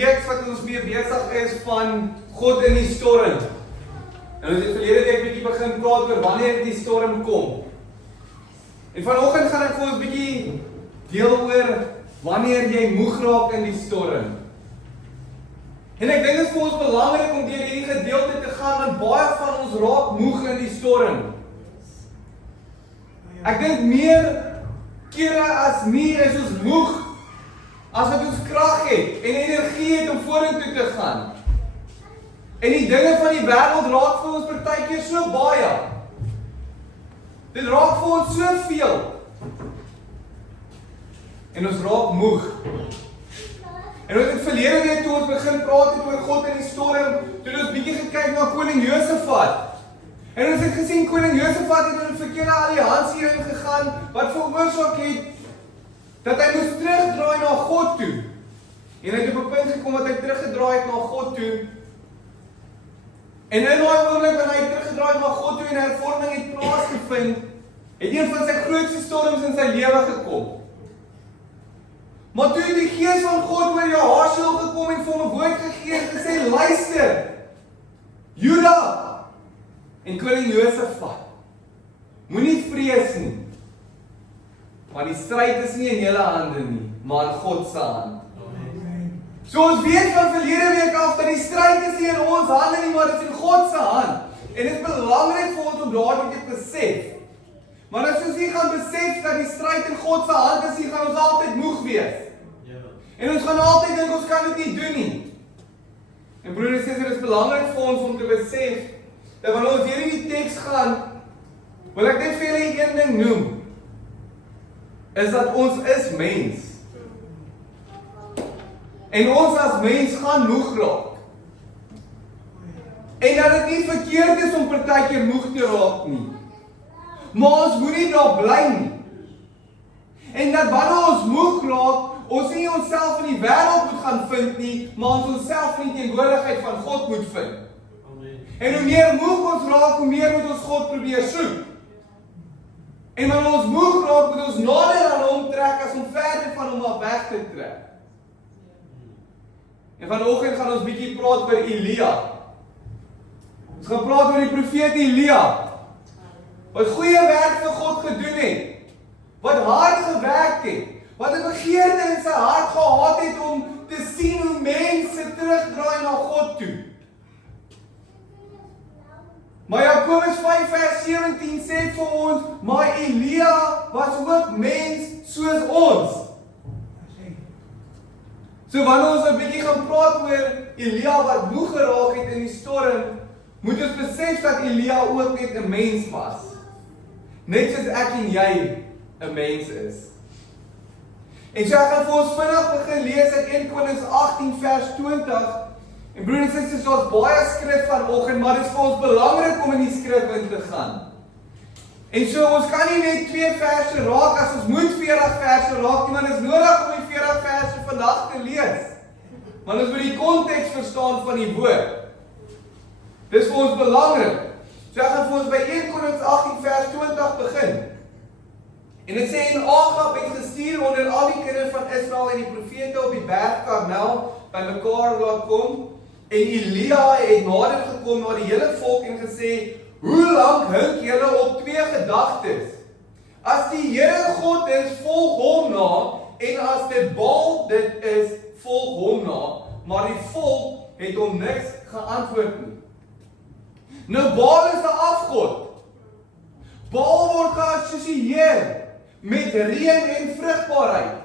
reeks wat ons mee besig is van God in die storm. En ons het verlede week bietjie begin praat oor wanneer die storm kom. En vanoggend gaan ek vir ons bietjie deel oor wanneer jy moeg raak in die storm. En ek dink dit is vir ons belangrik om deur hierdie gedeelte te gaan, want baie van ons raak moeg in die storm. Ek dink meer kere as nie is ons moeg as wat ons krag het en energie het om vorentoe te gaan. En die dinge van die wêreld raak vir ons partykeer so baie. Dit raak vir ons soveel. En ons raak moeg. En ons het verlede week toe ons begin praat oor God in die storm, toe ons bietjie gekyk na koning Josafat. En ons het gesien koning Josafat het in 'n verkeerde alliansie ingegaan wat veroorsaak het dat hy moes terugdraai na God toe. En hy het op 'n punt gekom wat hy teruggedraai het na God toe. En in daai oomblik wanneer hy teruggedraai het na God toe en hervorming het plaasgevind, het een van sy grootste storms in sy lewe gekom. Maar toe het die gees van God oor Jehoshua gekom en vir hom 'n woord gegee en gesê, luister, Juda en koning Josafat, moenie vrees nie, want die stryd is nie in julle hande nie, maar in God se hand. So ons weet van verlede week af dat die stryd is nie in ons hande nie, maar dit is in God se hand. En dit is belangrik vir ons om daardie te besef. Maar as ons nie gaan besef dat die stryd in God se hand is, gaan ons altyd moeg wees. En ons gaan altyd dink ons kan dit nie doen nie. En broers en susters, dit is belangrik vir ons om te besef dat wanneer ons hierdie teks gaan, wil ek net vir julle een ding noem, is dat ons is mens. En ons as mens gaan moeg raak. En dat dit nie verkeerd is om partykeer moeg te raak nie. Maar ons moenie daar bly nie. En dat wanneer ons moeg raak, ons nie onsself in die wêreld moet gaan vind nie, maar ons onsself in die teenwoordigheid van God moet vind. En hoe meer moeg ons raak, hoe meer moet ons God probeer soek. En wanneer ons moeg raak, moet ons nader aan hom trek as om verder van hom af weg te trek. En vanoggend gaan ons bietjie praat oor Elia. Ons gaan praat oor die profeet Elia, wat goeie werk vir God gedoen het, wat hard gewerk het, wat 'n begeerte in sy hart gehad het om te sien hoe mense terugdraai na God toe. Maar Jakobus 5 vers 17 sê vir ons, maar Elia was ook mens soos ons. So wanneer ons 'n bietjie gaan praat oor Elia wat moeg geraak het in die storm, moet ons besef dat Elia ook net 'n mens was. Net soos ek en jy 'n mens is. En so ek gaan vir ons vinnig begin lees uit 1 Konings 18 vers 20. En broers en susters, daar's baie skrif vanoggend, maar dit is vir ons belangrik om in die skrif in te gaan. En so ons kan nie net 2 verse raak as ons moet 40 verse raak nie, want dit is nodig om die 40 verse vandag te lees. Want ons moet die konteks verstaan van die woord. Dis vir ons belangrik. So ek gaan vir ons by 1 Konings 18 vers 20 begin. En dit sê, en Agab het gestuur onder al die kinders van Israel en die profete op die berg Karmel bymekaar laat kom. En Elia het nader gekom na die hele volk en gesê, hoe lank hink julle op 2 gedagtes? As die Here God is, volg hom na, en as dit Baal dit is, volg hom na. Maar die volk het hom niks geantwoord nie. Nou Baal is 'n afgod. Baal word geassosieer met reën en vrugbaarheid.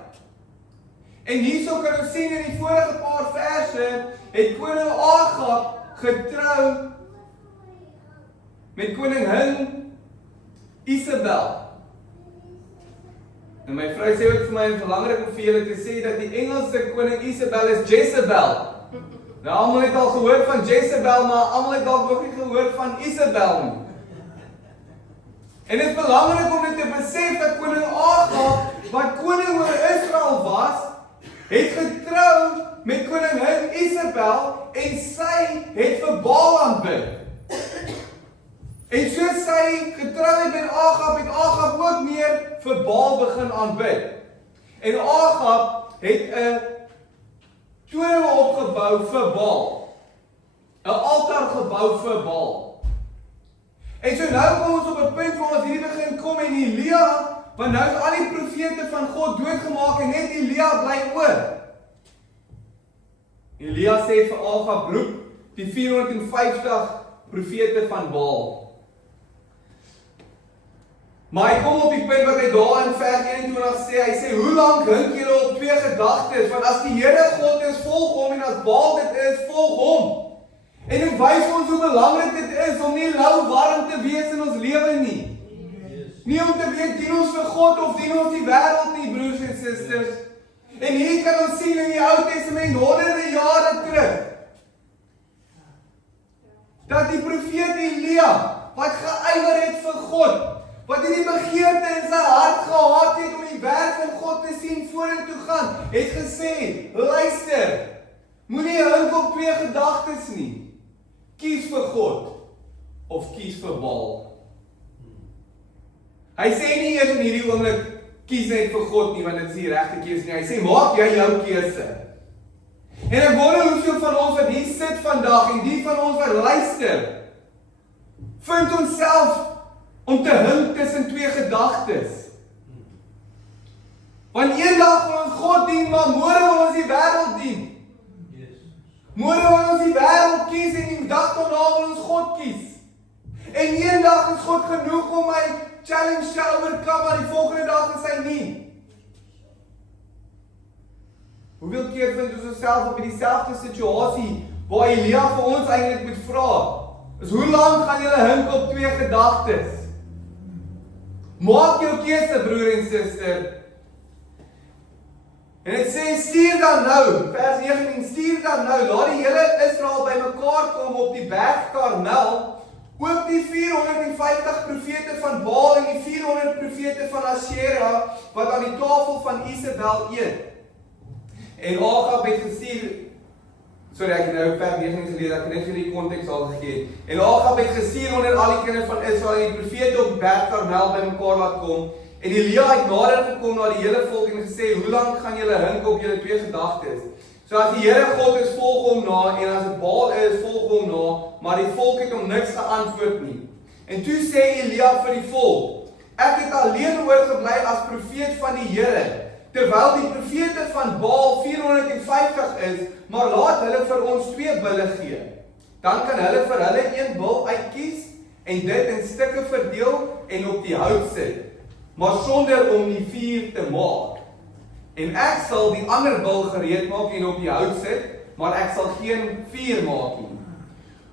En hierso kan ons sien in die vorige paar verse, het koning Agab getrou met koningin Isabel. En my vrou sê ook vir my, belangrik om vir julle te sê, dat die Engelse koning Isabel is Jezebel. Nou, almal het al gehoor van Jezebel, maar almal het dalk nog nie gehoor van Isabel nie. En dit is belangrik om dit te besef dat koning Agab, wat koning oor Israel was, het getrou met koningin Isabel en sy het vir Baal aanbid. En soos sy getrou het met Agab, het Agab ook meer vir Baal begin aanbid. En Agab het 'n toring opgebou gebou vir Baal. 'n Altaar gebou vir Baal. En so nou kom ons op 'n punt waar ons hierdie begin kom en Elia, want nou is al die profete van God doodgemaak en net Elia bly oor. Elia sê vir Ahab, roep die 450 profete van Baal. Maar hy kom op die punt wat hy daar in vers 21 sê, hy sê, hoe lank hink julle op twee gedagtes? Want as die Here God is, volg hom, en as Baal dit is, volg hom. En dit wys ons hoe belangrik dit is om nie lauwarm te wees in ons lewe nie. Nie om te weet, dien ons vir God of dien ons die wêreld nie, broers en susters. En hier kan ons sien in die Ou Testament, honderde jare terug, dat die profeet Elia, wat geywer het vir God, wat hierdie begeerte in sy hart gehad het om die werk van God te sien vorentoe gaan, het gesê, luister, moenie hink op twee gedagtes nie. Kies vir God of kies vir Baal. Hy sê nie eers in hierdie oomblik kies net vir God nie, want dit is die regte keuse nie. Hy sê maak jy jou keuse. En ek wonder hoeveel van ons wat hier sit vandag en die van ons wat luister, vind onsself om te hink tussen twee gedagtes. Want eendag wil ons God dien, maar môre wil ons die wêreld dien. Môre wil ons die wêreld kies en die dag daarna wil ons God kies. En eendag is God genoeg om my challenge te oorkom, maar die volgende dag is hy nie. Hoeveel keer vind ons onsself op dieselfde situasie waar Elia vir ons eintlik moet vra, is hoe lank gaan julle hink op twee gedagtes? Maak jou keuse, broer en suster. En dit sê, stuur dan nou, vers 19, stuur dan nou, laat die hele Israel bymekaar kom op die berg Karmel, ook die 450 profete van Baal en die 400 profete van Asherah, wat aan die tafel van Isabel eet. En Ahab het gestuur, sorry, ek het nou vers 19 gelees, ek het net vir die konteks al gegee. En Ahab het gestuur onder al die kinders van Israel en die profete op die berg Karmel bymekaar laat kom. En Elia het nader gekom na die hele volk en gesê, hoe lank gaan julle hink op julle twee gedagtes? So as die Here God is, volg hom na, en as dit Baal is, volg hom na, maar die volk het hom niks geantwoord nie. En toe sê Elia vir die volk, ek het alleen oorgebly as profeet van die Here, terwyl die profete van Baal 450 is, maar laat hulle vir ons 2 bulle gee. Dan kan hulle vir hulle 1 bul uitkies, en dit in stukke verdeel, en op die hout sit, maar sonder om die vuur te maak. En ek sal die ander bul gereed maak en op die hout sit, maar ek sal geen vuur maak nie.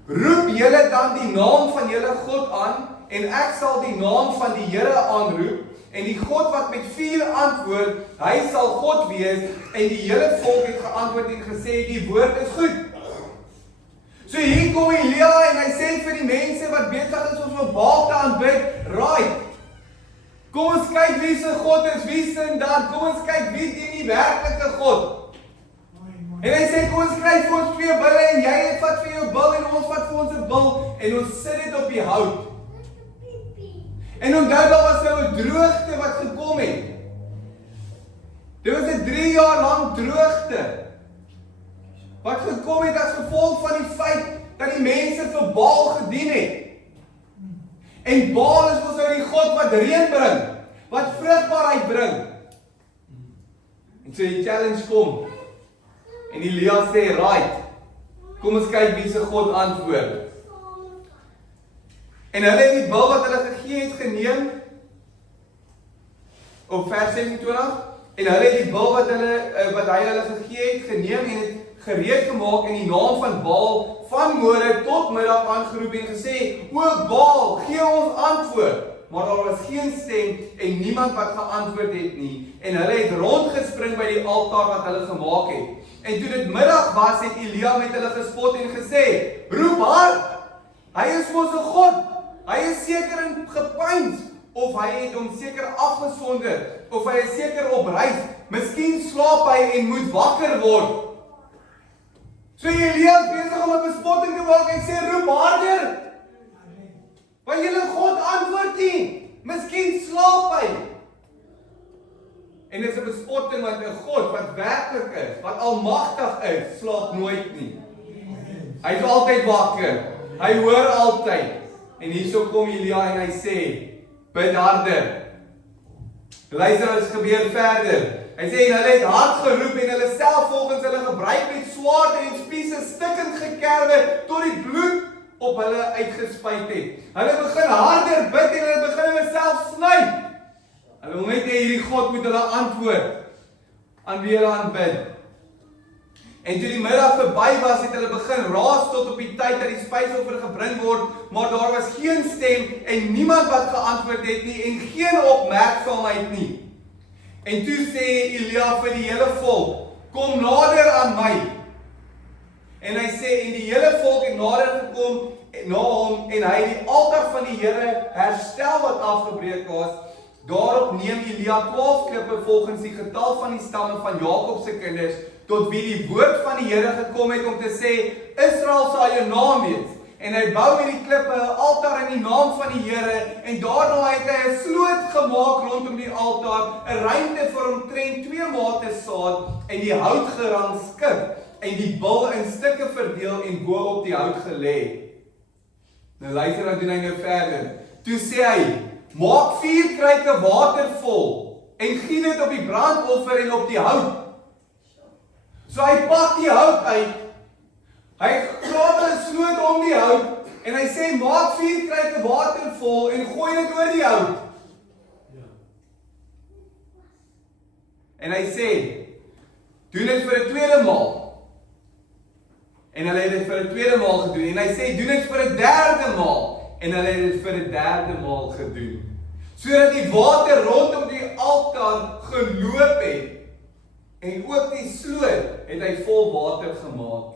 Roep julle dan die naam van julle God aan, en ek sal die naam van die Here aanroep, en die God wat met vuur antwoord, hy sal God wees, en die hele volk het geantwoord en gesê, die woord is goed. So hier kom Elia en hy sê vir die mense wat besig is om vir Baal te aanbid, right, kom ons kyk wie se God is, wie sin dan, kom ons kyk wie dien die werklike God. En hy sê, kom ons kry vir ons 2 bulle, en jy vat vir jou bul, en ons vat vir ons 'n bul, en ons sit dit op die hout. En onthou, daar was nou 'n droogte wat gekom het. Dit was 'n 3 jaar lang droogte, wat gekom het as gevolg van die feit, dat die mense vir Baal gedien het. En Baal is mos nou die God wat reën bring, wat vrugbaarheid bring. En so die challenge kom, en Elia sê, right, kom ons kyk wie se God antwoord. En hulle het die bul wat hulle gegee het geneem, op vers 26, en hulle het die bul wat hy hulle gegee het geneem, en het gereed gemaak in die naam van Baal, van môre tot middag aangeroep en gesê, o Baal, gee ons antwoord. Maar daar was geen stem en niemand wat geantwoord het nie. En hulle het rondgespring by die altaar wat hulle gemaak het. En toe dit middag was, het Elia met hulle gespot en gesê, roep hard, hy is mos 'n God, hy is seker in gepeins, of hy het hom seker afgesonder, of hy is seker op reis, miskien slaap hy en moet wakker word. So Elia is besig om 'n bespotting te maak en sê, roep harder, want julle God antwoord nie, miskien slaap hy. En dit is 'n bespotting want 'n God wat werklik is, wat almagtig is, slaap nooit nie. Hy is altyd wakker. Hy hoor altyd. En hierso kom Elia en hy sê, bid harder. Luister wat gebeur verder. Hy sê en hulle het hard geroep en hulle self volgens hulle gebruik met swaarde en spiese stikkend gekerwe tot die bloed op hulle uitgespuit het. Hulle begin harder bid en hulle begin hulle self sny. Hulle wil net hê hierdie God moet hulle antwoord aan wie hulle aanbid. En toe die middag verby was, het hulle begin raas tot op die tyd dat die spysoffer gebring word, maar daar was geen stem en niemand wat geantwoord het nie en geen opmerksaamheid nie. En toe sê Elia vir die hele volk, kom nader aan my. En hy sê, en die hele volk het nader gekom na hom, en hy het die altaar van die Here herstel wat afgebreek was. Daarop neem Elia 12 klippe volgens die getal van die stamme van Jakob se kinders, tot wie die woord van die Here gekom het om te sê, Israel sal jou naam wees. En hy bou met die klippe 'n altaar in die naam van die Here, en daarna het hy 'n sloot gemaak rondom die altaar, 'n ruimte vir omtrent 2 mate saad, en die hout gerangskik, en die bil in stukke verdeel en bo op die hout gelê. Nou luister wat doen hy nou verder. Toe sê hy, maak 4 kruike water vol, en giet dit op die brandoffer en op die hout. So hy pak die hout uit, hy grawe 'n sloot om die hout, en hy sê, maak 4 kruike water vol, en gooi dit oor die hout. En hy sê, doen dit vir 'n tweede maal. En hulle het dit vir 'n tweede maal gedoen, en hy sê, doen dit vir 'n derde maal. En hulle het dit vir 'n derde maal gedoen. Sodat die water rondom die altaar geloop het, en ook die sloot het hy vol water gemaak.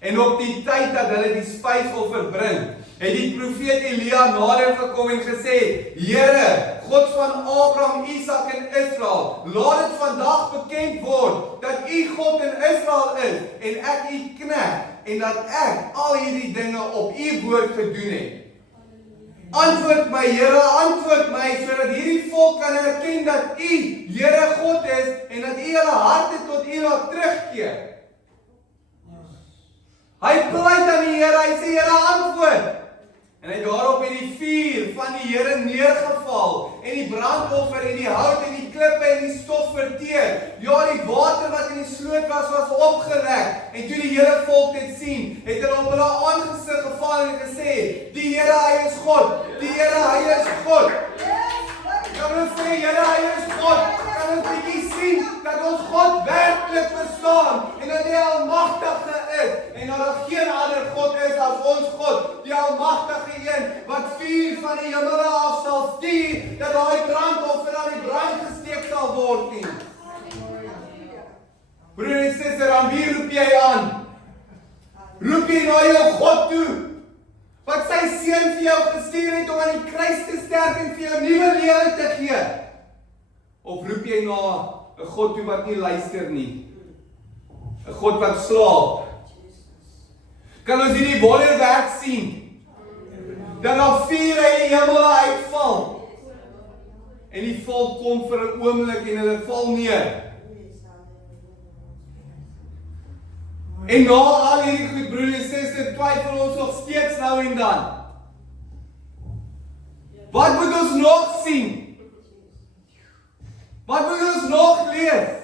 En op die tyd dat hulle die spysoffer bring, het die profeet Elia nader gekom en gesê, Here, God van Abraham, Isak en Israel, laat dit vandag bekend word, dat U God in Israel is, en ek U knegt, en dat ek al hierdie dinge op U woord gedoen het. Antwoord my, Here, antwoord my, sodat hierdie volk kan erken dat U, Here God is, en dat U hulle harte tot U laat terugkeer. Hy pleit aan die Here, hy sê, Here, antwoord. En hy daarop het die vuur van die Here neergeval, en die brandoffer, en die hout, en die klippe, en die stof verteer. Ja, die water wat in die sloot was opgelek. En toe die hele volk dit sien, het hulle op hulle aangesig geval en gesê, die Here, hy is God. Die Here, hy is God. Kan ons sê, Here, hy is God. Kan ons bietjie sien dat ons God werklik bestaan, en dat hy almagtige is, en dat daar geen ander God is as ons God, die almagtige een, wat vuur van die hemele af sal stuur, dat daai brandoffer aan die brand gesteek sal word nie. Broer en suster, aan wie roep jy aan? Roep jy na jou God toe, wat sy seun vir jou gestuur het om aan die kruis te sterf en vir jou nuwe lewe te gee? Of roep jy na 'n God toe wat nie luister nie? 'n God wat slaap? Kan ons hierdie wonderwerk sien? Dat daar vuur uit die hemel uitval. En die volk kom vir 'n oomblik en hulle val neer. En na al hierdie goed, broer en suster, twyfel ons nog steeds nou en dan. Wat moet ons nog sien? Wat moet ons nog lees?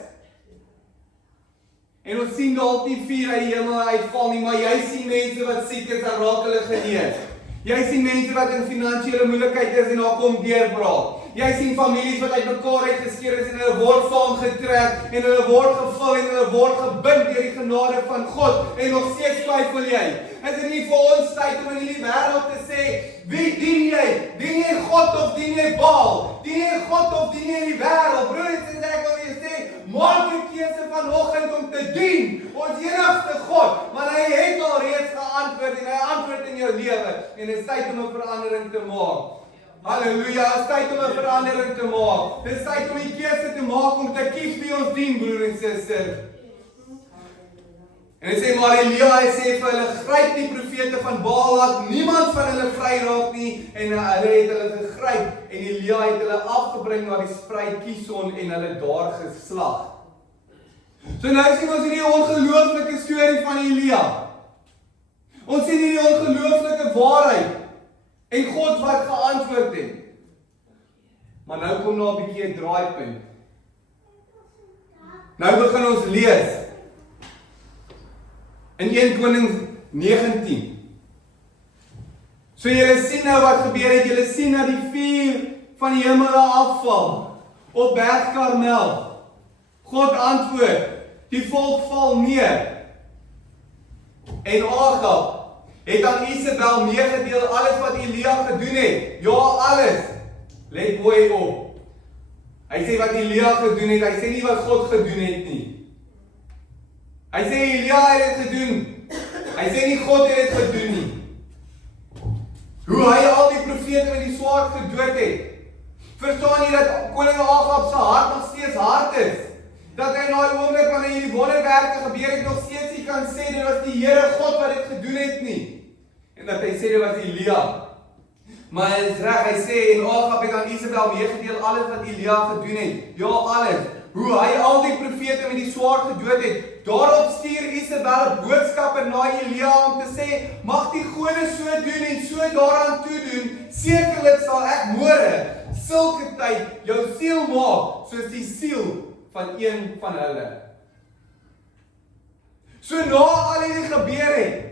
En ons sien dalk nie vuur uit die hemel uitval nie, maar jy sien mense wat siek is en raak hulle genees. Jy sien mense wat in finansiële moeilikheid is en daar kom deurbraak. Jy sien families wat uitmekaar uitgeskeur is en hulle word saamgetrek en hulle word gevul en hulle word gebind deur die genade van God. En nog steeds twyfel jy. Is dit nie vir ons tyd om in hierdie wêreld te sê, wie dien jy? Dien jy God of dien jy Baal? Dien jy God of dien jy die wêreld? Broers en ek wil vir sê, maak 'n keuse vanoggend om te dien ons enigste God, want hy het al reeds geantwoord en hy antwoord in jou lewe en dit is tyd om 'n verandering te maak. Halleluja, dit is tyd om 'n verandering te maak. Dit is tyd om die keuse te maak om te kies wie ons dien, broer en suster. En hy sê, maar Elia, hy sê vir hulle, gryp die profete van Baal, laat niemand van hulle vry raak nie, en hulle het hulle gegryp, en Elia het hulle afgebring na die spruit Kison, en hulle daar geslag. So nou sien ons hierdie ongelooflike storie van Elia. Ons sien hierdie ongelooflike waarheid, en God wat geantwoord het. Maar nou kom daar 'n bietjie 'n draaipunt. Nou begin ons lees. In 1 Konings 19. So julle sien nou wat gebeur het, julle sien dat die vuur van die hemele afval op Berg Karmel. God antwoord, die volk val neer. En Agab het aan Isabel meegedeel alles wat Elia gedoen het. Ja, alles. Let mooi op. Hy sê wat Elia gedoen het, hy sê nie wat God gedoen het nie. Hy sê Elia het dit gedoen. Hy sê nie God het dit gedoen nie. Hoe hy al die profete met die swaard gedood het. Verstaan jy dat koning Agab se hart nog steeds hard is? Dat hy na die oomblik wanneer hierdie wonderwerke gebeur het nog steeds nie kan sê dit was die Here God wat dit gedoen het nie. En dat hy sê dit was Elia. Maar hy is reg, hy sê en Agab het aan Isabel meegedeel alles wat Elia gedoen het. Ja, alles. Hoe hy al die profete met die swaard gedood het. Daarop stuur Isabel 'n boodskapper na Elia om te sê, mag die gode so doen en so daaraan toe doen, sekerlik sal ek môre sulke tyd jou siel maak, soos die siel van een van hulle. So na al hierdie gebeur het,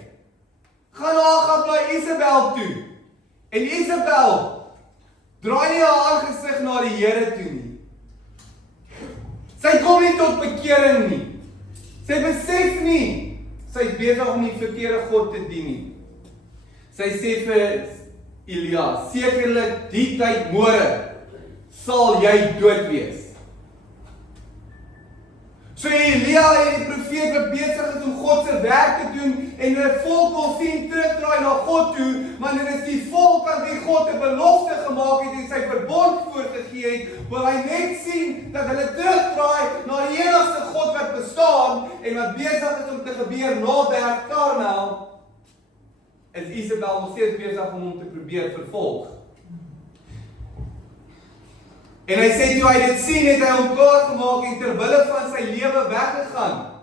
gaan Agab na Isabel toe. En Isabel draai nie haar aangesig na die Here toe nie. Sy kom nie tot bekering nie. Sy besef nie, sy is besig om die verkeerde God te dien nie. Sy sê vir Elia, sekerlik die tyd môre sal jy dood wees. So Elia en die profeet wat besig is om God se werk te doen en die volk wil sien terugdraai na God toe, maar dit is die volk aan wie God 'n belofte gemaak het en sy verbond voorgegee het, wil hy net sien dat hulle terugdraai na die enigste God wat bestaan en wat besig is om te gebeur na Berg Karmel, is Isabel nog steeds besig om hom te probeer vervolg. En hy sê toe hy dit sien, het hy hom klaar gemaak en terwille van sy lewe weggegaan.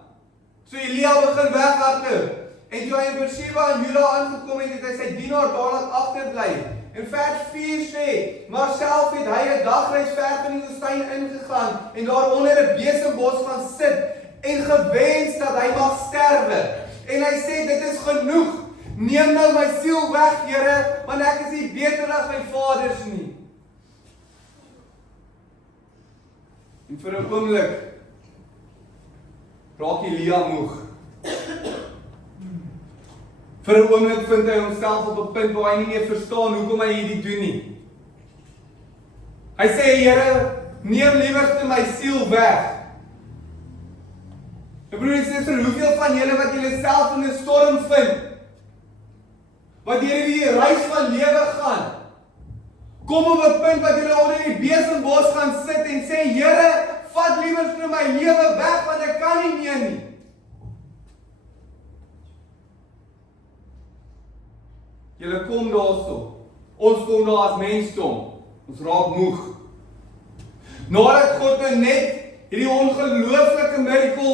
So Elia begin weghardloop. En toe hy in Beersheba in Juda aangekom het, het hy sy dienaar daar laat agterbly. En vers 4 sê, maar self het hy 'n dagreis ver van die woestyn ingegaan en daar onder 'n besembos gaan sit en gewens dat hy mag sterwe. En hy sê, dit is genoeg. Neem nou my siel weg, Here, want ek is nie beter as my vaders nie. En vir 'n oomblik raak Elia moeg. Vir 'n oomblik vind hy homself op 'n punt waar hy nie meer verstaan hoekom hy hierdie doen nie. Hy sê, Here, neem liewer my siel weg. En broer en suster, hoeveel van julle wat julle self in 'n storm vind, wat deur die reis van lewe gaan, kom op 'n punt wat julle onder die besembos gaan sit en sê, Here, vat liewer vir my lewe weg, want ek kan nie meer nie. Julle kom daarso. Ons kom daar as mensdom. Ons raak moeg. Nadat God nou net hierdie ongelooflike miracle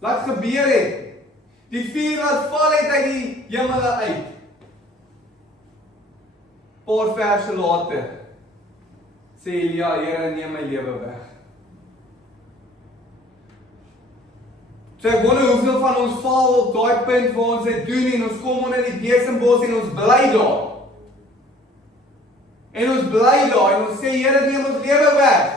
laat gebeur het, die vuur laat val het uit die hemele uit. Paar verse later sê Elia, Here, neem my lewe weg. So ek wonder hoeveel van ons val op daai punt waar ons dit doen en ons kom onder die besembos en ons bly daar. En ons bly daar en ons sê, Here, neem ons lewe weg.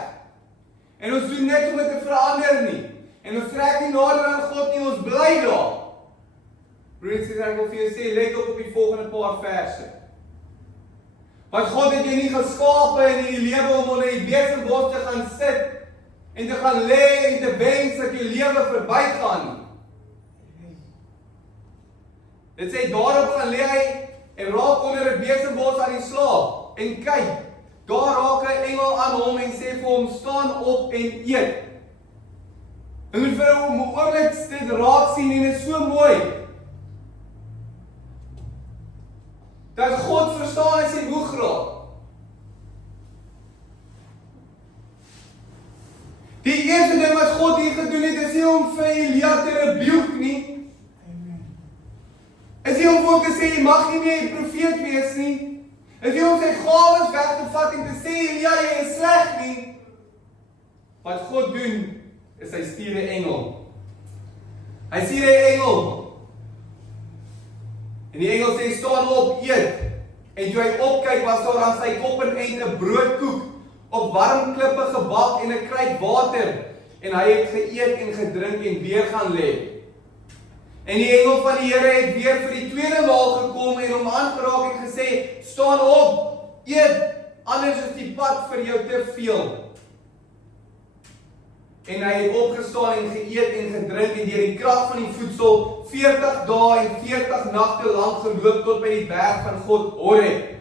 En ons doen net om dit te verander nie. En ons trek nie nader aan God nie, ons bly daar. Broers, ek wil vir jou sê, let op die volgende paar verse. Want God het jou nie geskape in die lewe om onder die besembos te gaan sit en te gaan lê en te wens dat jou lewe verbygaan nie. Dit sê daarop gaan lê hy en raak onder 'n besembos aan die slaap. En kyk, daar raak 'n engel aan hom en sê vir hom, staan op en eet. En moet vir 'n oomblik dit raak sien en dit is so mooi. Dat God verstaan as jy moeg raak. Die eerste ding wat God hier gedoen het, is nie om vir Elia te rebuke nie. Is nie om vir hom te sê, jy mag nie meer 'n profeet wees nie. Is nie om sy gawes weg te vat en te sê, Elia, jy is sleg nie. Wat God doen, is hy stuur 'n engel. Hy stuur 'n engel. En die engel sê, staan op, eet. En toe hy opkyk, was daar aan sy kop en eind 'n broodkoek op warm klippe gebak en 'n kruik water. En hy het geëet en gedrink en weer gaan lê. En die engel van die Here het weer vir die tweede maal gekom en hom aangeraak en gesê, staan op, eet, anders is die pad vir jou te veel. En hy het opgestaan en geëet en gedrink en deur die krag van die voedsel 40 dae en 40 nagte lank geloop tot by die berg van God Horeb.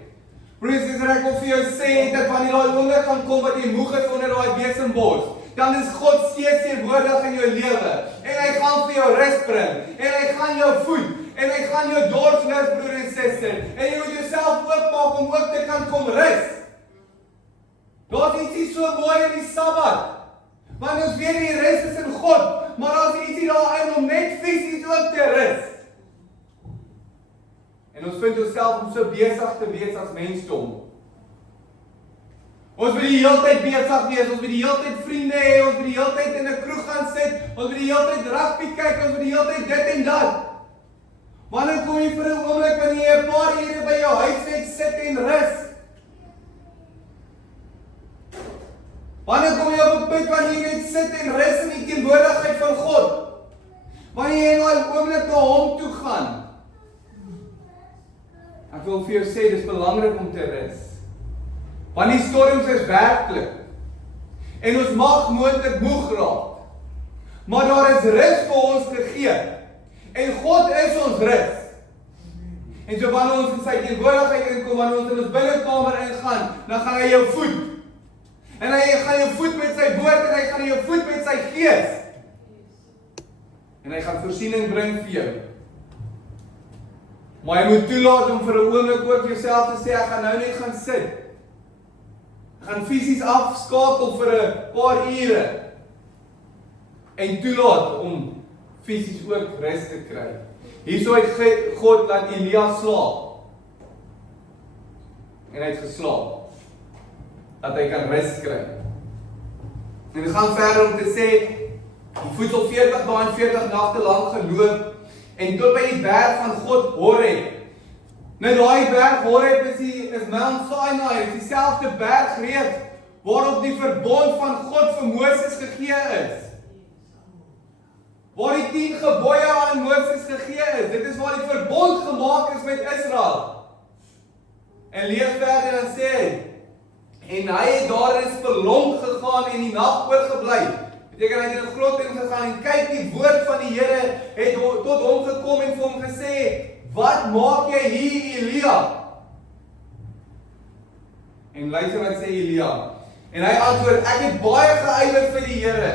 Broers en susters, ek wil vir jou sê dat wanneer daai oomblik gaan kom wat jy moeg is onder daai besembos, dan is God steeds teenwoordig in jou lewe. En hy gaan vir jou rus bring. En hy gaan jou voed. En hy gaan jou dorslus, broer en suster. En jy moet jouself oopmaak om ook te kan kom rus. Daar is iets so mooi in die Sabbat. Want ons weet die rus is in God, maar daar is ietsie daarin om net fisies ook te rus. En ons vind onsself om so besig te wees as mensdom. Ons wil die hele tyd besig wees, ons wil die hele tyd vriende hê, ons wil die hele tyd in 'n kroeg gaan sit, ons wil die hele tyd rugby kyk, ons wil die hele tyd dit en dat. Wanneer kom jy vir 'n oomblik wanneer jy 'n paar ure by jou huis net sit en rus? Wanneer kom jy op 'n punt wanneer jy net sit en rus in die teenwoordigheid van God? Wanneer jy nou 'n oomblik na hom toe gaan? Ek wil vir jou sê, dis belangrik om te rus. Want die storms is werklik. En ons mag moontlik moeg raak. Maar daar is rus vir ons gegee. En God is ons rus. En so wanneer ons in sy teenwoordigheid inkom, wanneer ons in ons binnekamer ingaan, dan gaan hy jou voed. En hy gaan jou voed met sy woord en hy gaan jou voed met sy gees. En hy gaan voorsiening bring vir jou. Maar jy moet toelaat om vir 'n oomblik ook jouself te sê, ek gaan nou net gaan sit. Ek gaan fisies afskakel vir 'n paar ure. En toelaat om fisies ook rus te kry. Hierso het God laat Elia slaap. En hy het geslaap. Dat hy kan rus kry. En dit gaan verder om te sê, die voedsel 40 dae en 40 nagte lank geloop, en tot by die berg van God Horeb. Nou daai berg Horeb is Mount Sinai, is dieselfde berg reeds, waarop die verbond van God vir Moses gegee is. Waar die 10 gebooie aan Moses gegee is, dit is waar die verbond gemaak is met Israel. En lees verder en sê, en hy het daar in spelonk gegaan en die nag oorgebly. Beteken hy het in 'n grot ingegaan en kyk, die woord van die Here het tot hom gekom en vir hom gesê, wat maak jy hier, Elia? En luister wat sê Elia. En hy antwoord, ek het baie geywer vir die Here,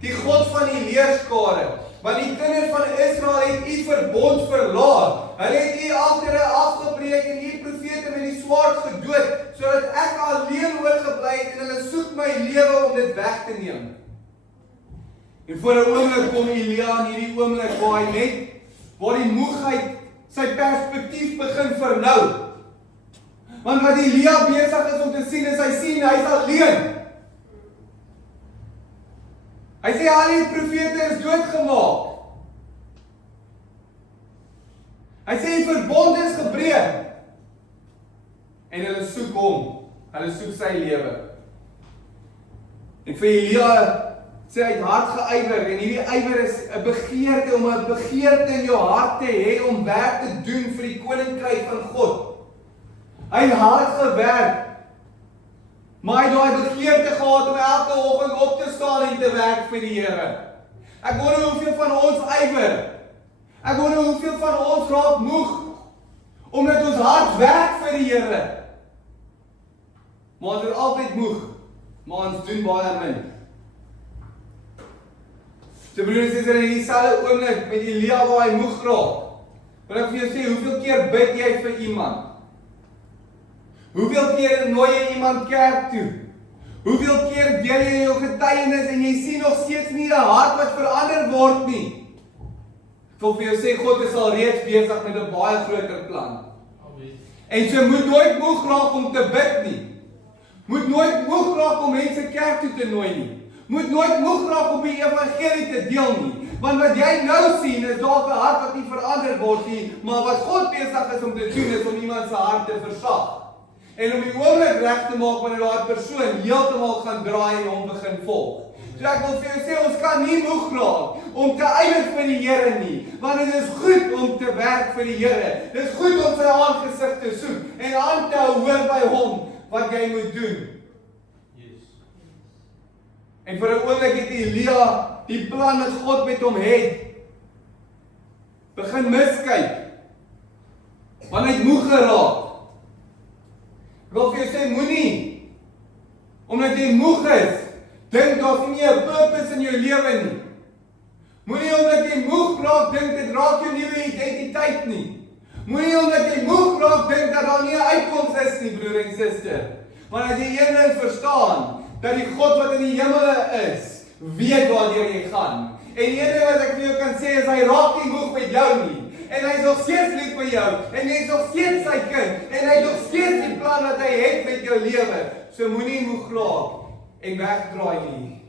die God van die leerskare, want die kinders van Israel het u verbond verlaat. Hulle het u altere afgebreek en u profete met die swaard gedood, sodat ek alleen oorgebly het en hulle soek my lewe om dit weg te neem. En voor 'n oomblik kom Elia in hierdie oomblik waar die moegheid sy perspektief begin vernou. Want wat Elia besig is om te sien is, hy sien hy's alleen. Hy sê al die profete is doodgemaak. Hy sê die verbond is gebreek. En hulle soek hom. Hulle soek sy lewe. En vir Elia sê hy het hard geywer en hierdie ywer is 'n begeerte om 'n begeerte in jou hart te hê om werk te doen vir die koninkryk van God. Hy het hard gewerk. Maar hy het daai begeerte gehad om elke oggend op te staan en te werk vir die Here. Ek wonder hoeveel van ons ywer. Ek wonder hoeveel van ons raak moeg omdat ons hard werk vir die Here. Maar ons is altyd moeg, maar ons doen baie min. So broer en suster, in dieselfde oomblik met Elia waar hy moeg raak. Wil ek vir jou sê, hoeveel keer bid jy vir iemand? Hoeveel keer nooi jy iemand kerk toe? Hoeveel keer deel jy jou getuienis en jy sien nog steeds nie 'n hart wat verander word nie? Ek wil vir jou sê, God is al reeds besig met 'n baie groter plan. En so moet nooit moeg raak om te bid nie. Moet nooit moeg raak om mense kerk toe te nooi nie. Moet nooit moeg raak om die evangelie te deel nie. Want wat jy nou sien is dalk 'n hart wat nie verander word nie, maar wat God besig is om te doen is om iemand se hart te versag. En om die oomblik reg te maak wanneer daai persoon heeltemal gaan draai en hom begin volg. So ek wil vir jou sê, ons kan nie moeg raak om te ywer vir die Here nie, want dit is goed om te werk vir die Here. Dit is goed om sy aangesig te soek en aan te hou hoor by hom wat jy moet doen. En vir 'n oomblik het Elia die plan wat God met hom het begin miskyk. Want hy het moeg geraak. Ek wil vir jou sê, moenie, omdat jy moeg is, dink daar's nie 'n purpose in jou lewe nie. Moenie omdat jy moeg raak, dink dit raak jou nuwe identiteit nie. Moenie omdat jy moeg raak, dink dat daar nie 'n uitkoms is nie, broer en suster. Want as jy een ding verstaan, dat die God wat in die hemele is, weet waardeur jy gaan. En een ding wat ek vir jou kan sê is, hy raak nie moeg met jou nie. En hy is nog steeds lief vir jou. En jy is nog steeds sy kind. En hy het nog steeds die plan wat hy het met jou lewe. So moenie moeg raak en wegdraai nie.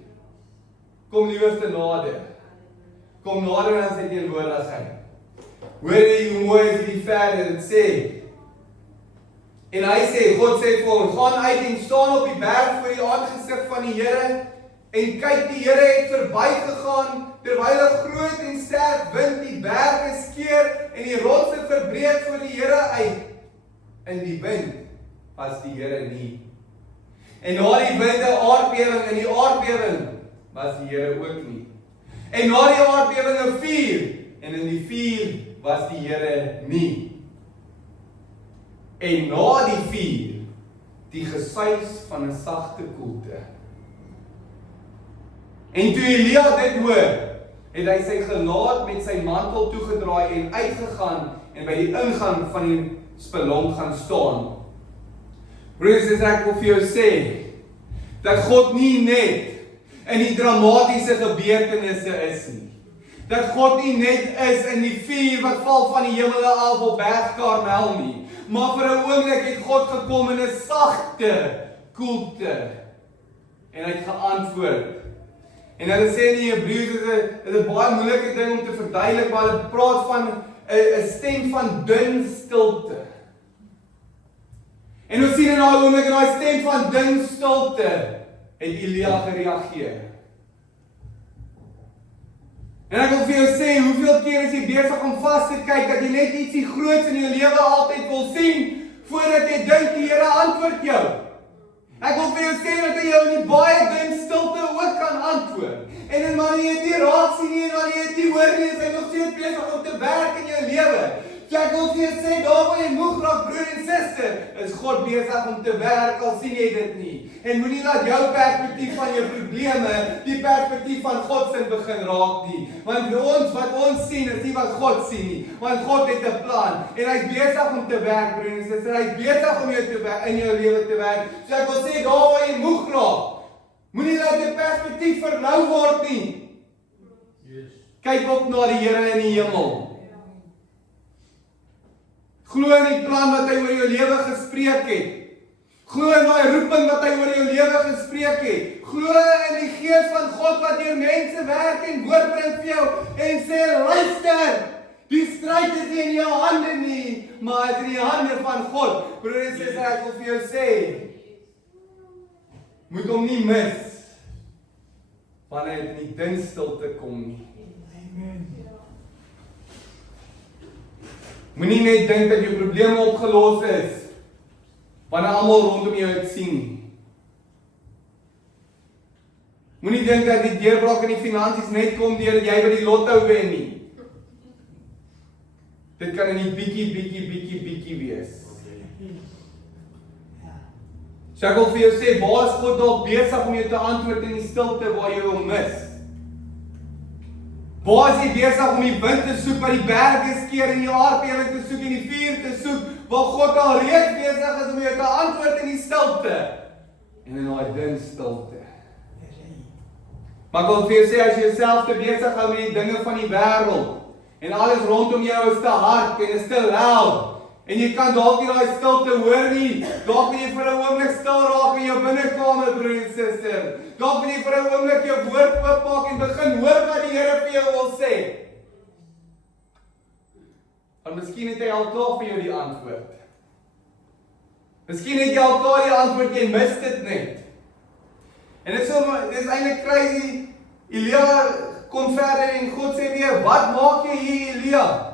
Kom liewerste nader. Kom nader aan sy teenwoordigheid. Hoor jy hoe mooi is die verder dit sê? En hy sê, God sê vir hom, gaan uit en staan op die berg voor die aangesig van die Here, en kyk, die Here het verbygegaan, terwyl 'n groot en sterk wind die berge skeur en die rotse verbreek voor die Here uit. In die wind was die Here nie. En na die wind 'n aardbewing, en die aardbewing was die Here ook nie. En na die aardbewing 'n vuur, en in die vuur was die Here nie. En na die vuur, die gesuis van 'n sagte koelte. En toe Elia dit hoor, het hy sy gelaat met sy mantel toegedraai en uitgegaan en by die ingang van die spelonk gaan staan. Broers, ek wil vir jou sê, dat God nie net in die dramatiese gebeurtenisse is nie. Dat God nie net is in die vuur wat val van die hemele af op Berg Karmel nie. Maar vir 'n oomblik het God gekom in 'n sagte koelte. En hy het geantwoord. En hulle sê in die Hebreëus is 'n baie moeilike ding om te verduidelik, maar hulle praat van 'n stem van dun stilte. En ons sien in daai oomblik in daai stem van dun stilte het Elia gereageer. En ek wil vir jou sê, hoeveel keer is jy besig om vas te kyk dat jy net ietsie groots in jou lewe altyd wil sien voordat jy dink die Here antwoord jou. Ek wil vir jou sê dat hy jou in die baie dun stilte ook kan antwoord. En wanneer jy dit raak sien nie en wanneer jy dit hoor nie, is hy nog steeds besig om te werk in jou lewe. So ek wil vir jou sê, daar waar jy moeg raak, broer en suster, is God besig om te werk, al sien jy dit nie. En moenie laat jou perspektief van jou probleme die perspektief van God se begin raak nie. Want wat ons sien is nie wat God sien nie. Want God het 'n plan en hy is besig om te werk, broer en suster. Hy is besig om jou te werk in jou lewe te werk. So ek wil sê, daar waar jy moeg raak, moenie laat jou perspektief verlou word nie. Kyk op na die Here in die hemel. Glo in die plan wat hy oor jou lewe gespreek het. Glo in daai roeping wat hy oor jou lewe gespreek het. Glo in die gees van God wat deur mense werk en woord bring vir jou en sê, luister, die stryd is nie in jou hande nie, maar dit is in die hande van God. Broer en suster, ek wil vir jou sê, moet hom nie mis wanneer dit in die dun stilte kom nie. Amen. Moenie net dink dat jou probleme opgelos is wanneer almal rondom jou dit sien nie. Moenie dink dat die deurbraak in die finansies net kom deur jy by die lotto wen nie. Dit kan in die bietjie wees. So ek wil vir jou sê, waar is God dalk besig om jou te antwoord in die stilte waar jy hom mis? Waar is jy besig om die wind te soek, by die berge skeer en die aardbewing te soek en die vuur te soek, waar God al reeds besig is om jou te antwoord in die stilte en in daai dun stilte. Maar ek wil vir jou sê, as jy jouself te besig hou met die dinge van die wêreld en alles rondom jou is te hard en is te loud en jy kan dalk nie daai stilte hoor nie, dalk moet jy vir 'n oomblik stil raak in jou binnekamer, broer en suster. Dalk moet jy vir 'n oomblik jou woord oopmaak en begin hoor wat die Here vir jou wil sê. Want miskien het hy al klaar vir jou die antwoord. Miskien het jy al klaar die antwoord, jy mis dit net. En dit is eintlik crazy. Elia kom verder en God sê weer, wat maak jy hier, Elia?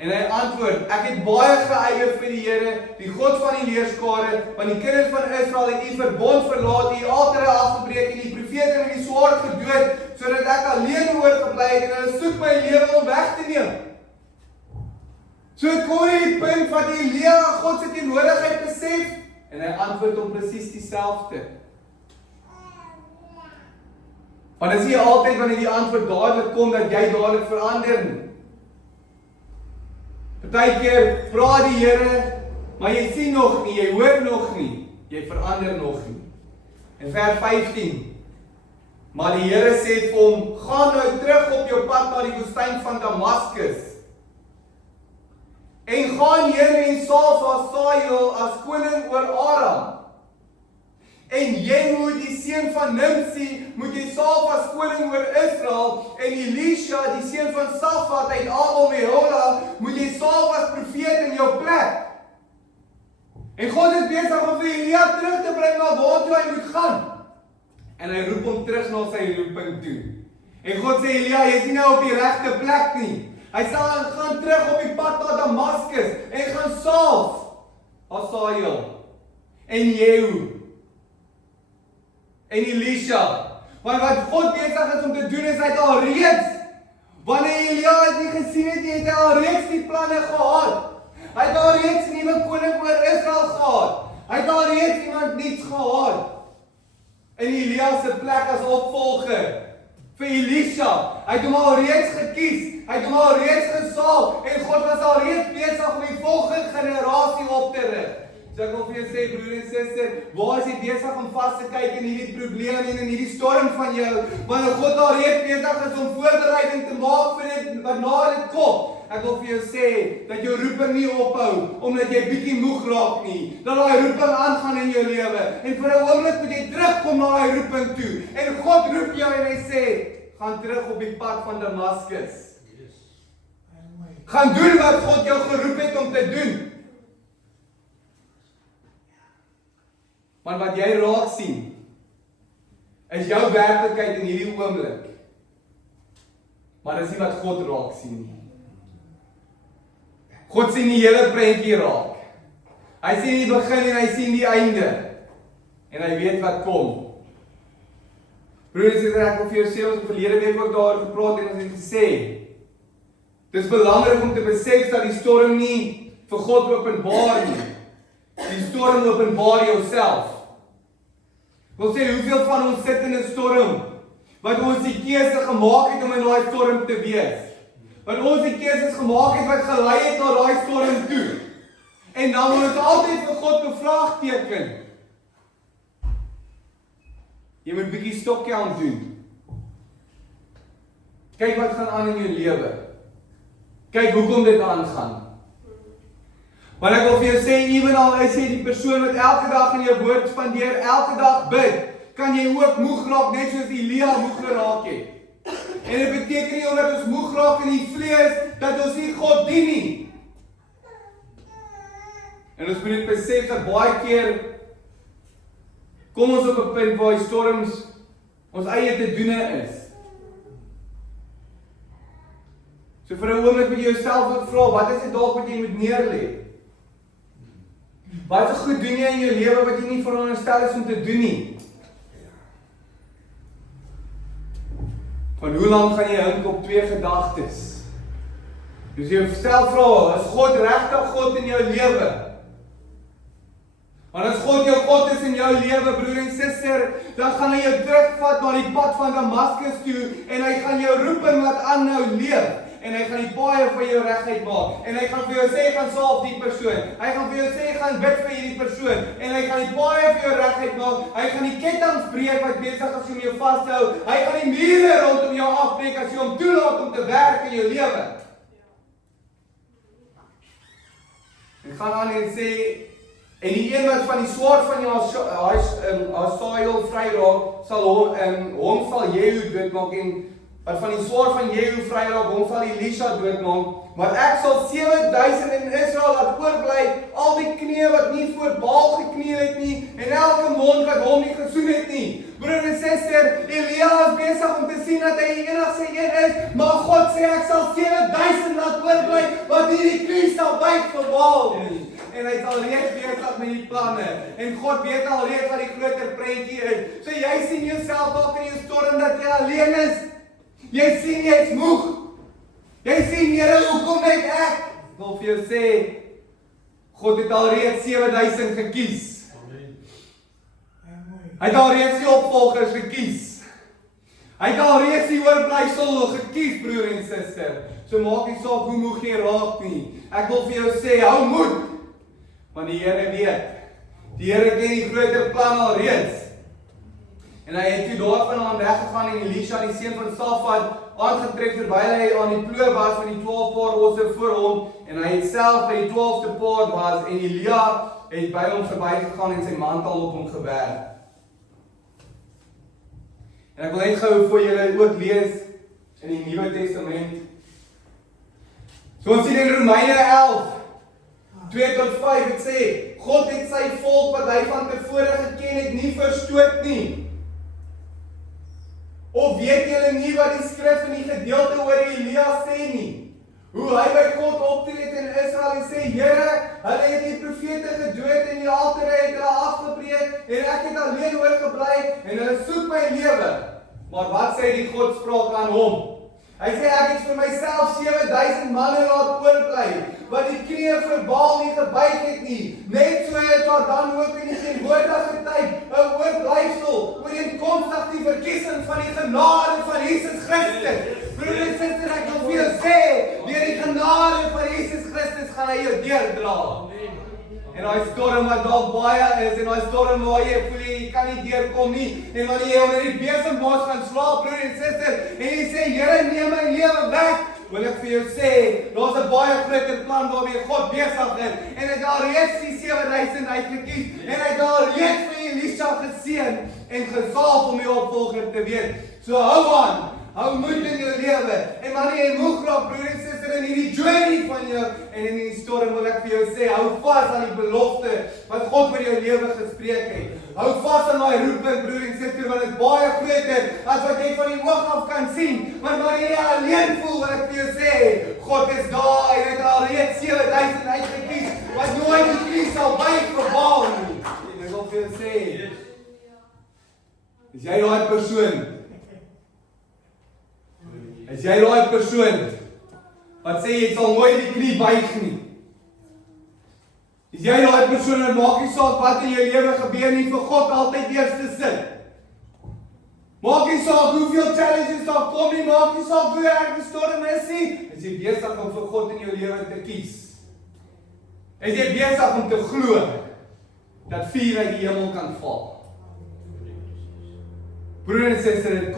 En hy antwoord, ek het baie geëier vir die Here, die God van die leerskare, want die kinders van Israel het u verbond verlaat, u altere afgebreek en die profete met die swaard gedood, sodat ek alleen oorgebly het en hulle soek my lewe om weg te neem. So kom hy die punt wat Elia God se teenwoordigheid besef, en hy antwoord hom presies dieselfde. Want dit is nie altyd wanneer die antwoord dadelik kom, dat jy dadelik verander nie. Partykeer vra die Here, maar jy sien nog nie, jy hoor nog nie, jy verander nog nie. In vers 15, maar die Here sê vir hom, gaan nou terug op jou pad na die woestyn van Damaskus, en gaan heen en salf Hazael as koning oor Aram. En Jehu, die seun van Nimsi, moet jy salf as koning oor Israel, en Elisha, die seun van Safat uit Abel Mehola, moet jy salf as profeet in jou plek. En God is besig om vir Elia terug te bring na waartoe hy moet gaan. En hy roep hom terug na sy roeping toe. En God sê, Elia, jy is nie nou op die regte plek nie. Hy sal gaan terug op die pad na Damaskus, en gaan salf Hazael, en Jehu, en Elisha. Want wat God besig is om te doen, is hy het al reeds, wanneer Elia het nie gesien het, het hy al reeds die planne gehad. Hy het al reeds 'n nuwe koning oor Israel gehad. Hy het al reeds iemand niets gehad in Elia se plek as opvolger vir Elisha. Hy het hom al reeds gekies, hy het hom al reeds gesalf, en God was al reeds besig om die volgende generasie op te rig. So ek wil vir jou sê, broer en suster, waar is jy besig om vas te kyk in hierdie probleem en in hierdie storm van jou, wanneer God al reeds besig is om voorbereiding te maak vir dit wat na dit kom. Ek wil vir jou sê, dat jou roeping nie ophou, omdat jy bietjie moeg raak nie, dat daai roeping aangaan in jou lewe, en vir 'n oomblik moet jy terugkom na daai roeping toe, en God roep jou en hy sê, gaan terug op die pad van Damaskus. Gaan doen wat God jou geroep het om te doen. Maar wat jy raak sien, is jou werklikheid in hierdie oomblik. Maar dis nie wat God raak sien nie. God sien die hele prentjie raak. Hy sien die begin en hy sien die einde. En hy weet wat kom. Broers en susters, ek wil vir jou sê, ons het verlede week ook daar gepraat en ons het gesê, dis belangrik om te besef dat die storm nie vir God openbaar nie. Die storm openbaar jouself. Ek wil sê, hoeveel van ons sit in 'n storm, wat ons die keuse gemaak het om in daai storm te wees. Wat ons die keuses gemaak het wat gelei het na daai storm toe. En dan moet ons altyd vir God bevraagteken. Jy moet 'n bietjie stopcount doen. Kyk wat gaan aan in jou lewe. Kyk hoekom dit aangaan. Want ek wil vir jou sê, ewenal is jy die persoon wat elke dag in jou woord spandeer, elke dag bid, kan jy ook moeg raak, net soos Elia moeg geraak het. En dit beteken nie omdat ons moeg raak in die vlees, dat ons nie God dien nie. En ons moet net besef dat baie keer kom ons op 'n punt waar die storms ons eie te doene is. So vir 'n oomblik moet jy jouself ook vra, wat is dit dalk wat jy moet neerlê? Wat is goed doen jy in jou lewe wat jy nie veronderstel is om te doen nie? Van hoe lank gaan jy hink op twee gedagtes? Dus jy jouself vra, is God regtig God in jou lewe? Want as God jou God is in jou lewe, broer en suster, dan gaan hy jou terugvat na die pad van Damaskus toe en hy gaan jou roep en laat aanhou leef. En hy gaan die paaie vir jou reguit maak. En hy gaan vir jou sê, gaan salf die persoon. Hy gaan vir jou sê, gaan bid vir hierdie persoon. En hy gaan die paaie vir jou reguit maak. Hy gaan die kettinge breek wat besig is om jou vas te hou. Hy gaan die mure rondom jou afbreek as jy hom toelaat om te werk in jou lewe. En gaan aan en sê, en die een wat van die swaard van jou Hazael vry raak, sal hom sal Jehu doodmaak en wat van die swaard van Jehu vry raak, hom sal Elisha doodmaak. Maar ek sal 7000 in Israel laat oorbly, al die knieë wat nie voor Baal gekniel het nie, en elke mond wat hom nie gesoen het nie. Broer en suster, Elia is besig om te sien dat hy die enigste een is, maar God sê ek sal 7000 laat oorbly, wat nie die knie sal buig vir Baal nie. En hy sal reeds besig met die planne. En God weet al reeds wat die groter prentjie is. So jy sien jouself dalk in jou storm dat jy alleen is. Jy sien jy is moeg. Jy sien, Here, hoekom net ek? Ek wil vir jou sê, God het al reeds 7000 gekies. Hy het al reeds die opvolgers gekies. Hy het al reeds die oorblyfsel gekies, broer en suster. So maak nie saak hoe moeg jy raak nie. Ek wil vir jou sê, hou moed. Want die Here weet. Die Here ken die groter plan al reeds. En hy het toe daarvandaan weggegaan en Elisha, die seun van Safat, aangetrek terwyl hy aan die ploeg was met die 12 paar osse voor hom, en hy het self by die 12de paar was, en Elia het by hom verbygegaan en sy mantel op hom gewerp. En ek wil net gou vir julle ook lees in die Nuwe Testament. So ons sien in Romeine 11, 2 tot 5, het sê, God het sy volk wat hy van tevore geken het, nie verstoot nie. Of weet julle nie wat die skrif in die gedeelte oor Elia sê nie? Hoe hy by God optree in Israel en sê, Here, hulle het die profete gedood en die altere het hulle afgebreek en ek het alleen oorgebly en hulle soek my lewe. Maar wat sê die Godspraak aan hom? Hy sê, ek het vir myself 7000 manne laat oorbly, wat die knieë vir Baal nie gebuig het nie. Net so het wat dan ook in die teenwoordige tyd 'n oorblyfsel ooreenkomstig die verkiesing van die genade van Jesus Christus. Broer en suster, ek wil vir jou sê, deur die genade van Jesus Christus gaan hy jou deurdra. En daai storm wat dalk baie is, en daai storm waar jy voel jy kan nie deurkom nie, en wanneer jy onder die besembos gaan slaap, broer en suster, en jy sê, Here, neem my lewe weg, wil ek vir jou sê, daar's 'n baie groter plan waarmee God besig is, en hy het al reeds die 7000 uitgekies, en hy het al reeds vir Elisha geseën en gesalf om die opvolger te wees. So hou aan, hou moed in jou lewe, en wanneer jy moeg raak, broer en suster, in hierdie journey van jou, en in die storm wil ek vir jou sê, hou vas aan die belofte, wat God vir jou lewe gespreek het. Hou vas aan daai roeping, broer en suster, want dit is baie groter, as wat jy van die oog af kan sien, want wanneer jy alleen voel, wil ek vir jou sê, God is daar, en het al reeds 7000 uitgekies, wat nooit die knie sal buig vir Baal nie. En ek wil vir jou sê, is jy daai persoon, is jy daai persoon wat sê jy sal nooit die knie buig nie? Is jy daai persoon wat maak nie saak wat in jou lewe gebeur nie, vir God altyd eers te sit? Maak nie saak hoeveel challenges daar kom nie, maak nie saak hoe erg die storm is nie, is jy besig om vir God in jou lewe te kies? Is jy besig om te glo dat vuur uit die hemel kan val? Broer en suster, dit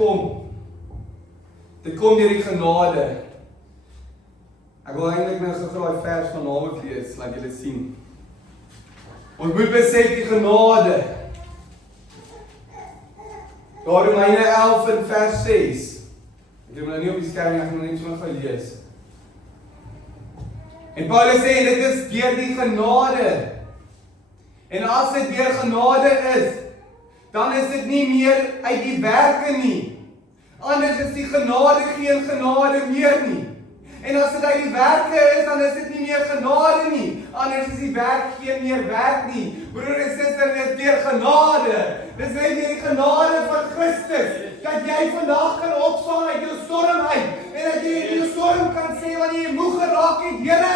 kom deur die genade. Ek wil eintlik nou so graag die vers van Naamlik lees, laat julle sien. Ons moet besef die genade. Daar Romeine 11 in vers 6. Ek het hom nou nie op die skerm, ek gaan net so gou lees. En Paulus sê, dit is deur die genade. En as dit deur genade is, dan is dit nie meer uit die werke nie. Anders is die genade geen genade meer nie. En as dit uit die werke is, dan is dit nie meer genade nie. Anders is die werk geen meer werk nie. Broer en suster, dit is deur genade. Dit is net deur die genade van Christus, dat jy vandag kan opstaan uit jou storm uit. En dat jy in jou storm kan sê, wanneer jy moeg geraak het, Here,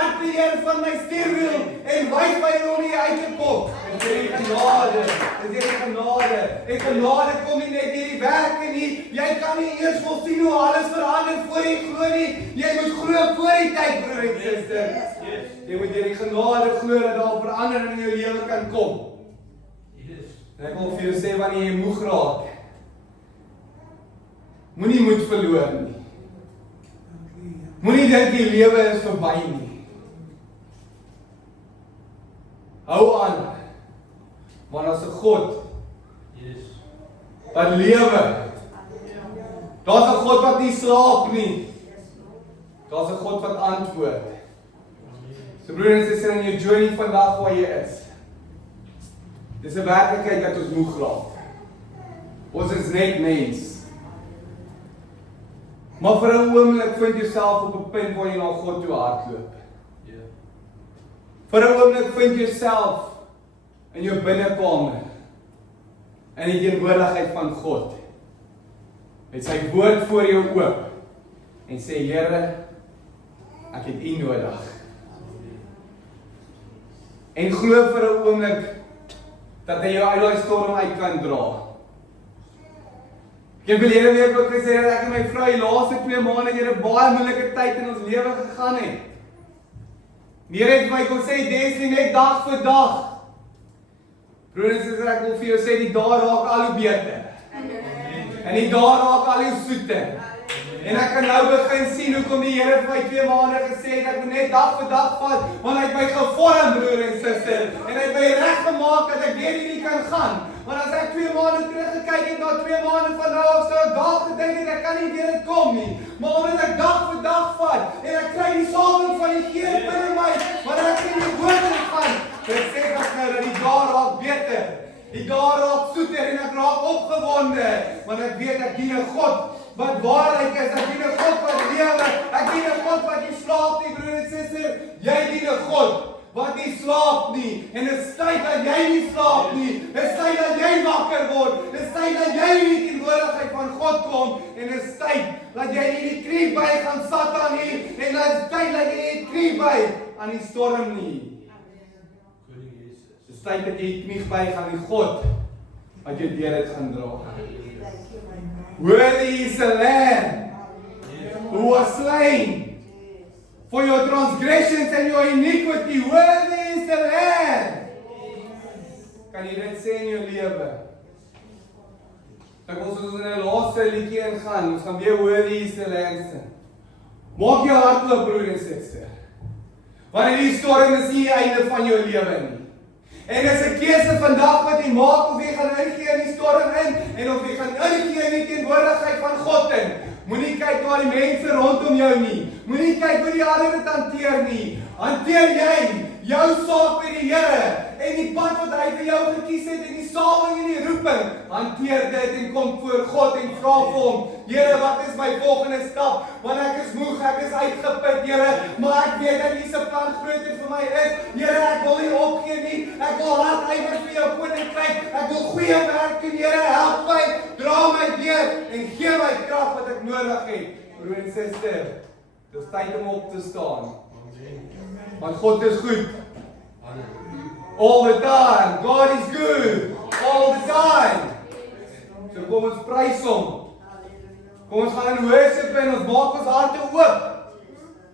vat die Here van my stuurwiel en wys my hoe om hier uit te kom. Dit is die genade. Dit is die genade. En genade kom nie net deur die werke nie. Jy kan nie eers wil sien hoe alles verander voor jy glo nie. Jy moet glo voor die tyd, broer en suster. Jy moet deur die genade glo dat daar verandering in jou lewe kan kom. En ek wil vir jou sê wanneer jy moeg raak, moenie moed verloor nie. Moenie dink die lewe is verby nie. Hou aan. Want as 'n God wat lewe, daar's 'n God wat nie slaap nie. Daar's 'n God wat antwoord. So broer en suster, in jou journey vandag waar jy is, dis 'n werklikheid dat ons moeg raak. Ons is net mens. Maar vir 'n oomblik vind jouself op 'n punt waar jy na God toe hardloop. Vir 'n oomblik vind jouself in jou binnekamer, in die teenwoordigheid van God, met sy woord voor jou oop, en sê, Here, ek het U nodig. En glo vir 'n oomblik, dat hy jou uit daai storm uit kan dra. Ek het verlede week ook gesê dat ek en my vrou die laaste 2 maande deur 'n baie moeilike tyd in ons lewe gegaan het. Die Here het my kon sê, Destiny, net dag vir dag. Broer en suster, ek wil vir jou sê, die dae raak al hoe beter. En die dae raak al hoe soeter. En ek kan nou begin sien hoekom die Here vir my 2 maande gesê het, ek moet net dag vir dag vat, want hy het my gevorm, broer en suster. En hy het my reggemaak dat ek deur hierdie kan gaan. Want as ek 2 maande teruggekyk het, na 2 maande van nou af, sou ek dalk gedink het, ek kan nie deur dit kom nie. Maar omdat ek dag vir dag vat, en ek kry die salwing van die Gees binne my, want ek in die woord gaan, dan sê ek nou dat die dae raak beter. Die dae raak soeter en ek raak opgewonde, want ek weet ek dien 'n God wat waarlik is, ek dien 'n God wat lewe, ek dien 'n God wat nie slaap nie, broer en suster, jy dien 'n God wat nie slaap nie, en dit is tyd dat jy nie slaap nie, dit is tyd dat jy wakker word, dit is tyd dat jy in die teenwoordigheid van God kom, en dit is tyd dat jy nie die knie buig aan Satan nie, en dit is tyd dat jy nie die knie buig aan die storm nie. Dit is tyd dat jy die knie buig aan die God wat jou deur dit gaan dra. Worthy is the Lamb who was slain for your transgressions and your iniquity. Worthy is the Lamb. Kan jy dit sê in jou lewe? Ek wil soos in 'n laaste liedjie ingaan, ons gaan weer Worthy is the Lamb sing. Maak jou hart oop, broer en suster. Want hierdie storm is nie die einde van jou lewe nie. En dit is 'n keuse vandag wat jy maak of jy gaan ingee in die storm in, en of jy gaan ingee in die teenwoordigheid van God in. Moenie kyk na die mense rondom jou nie. Moenie kyk hoe die ander dit hanteer nie. Hanteer jy jou saak met die Here en die pad wat hy vir jou gekies het en die salwing en die roeping. Hanteer dit en kom voor God en vra vir hom, Here, wat is my volgende stap? Want ek is moeg, ek is uitgeput, Here, maar ek weet dat U se plan groter vir my is. Here, ek wil nie opgee nie. Ek wil hard ywer vir jou koninkryk. Ek wil goeie werk doen, Here, help my, dra my deur en gee my krag wat ek nodig het. Broer en suster, dis tyd om op te staan. Want God is goed. All the time. God is good. All the time. So kom ons prys hom. Kom ons gaan in worship en ons maak ons harte oop.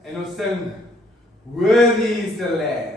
En ons sing, Worthy is the Lamb.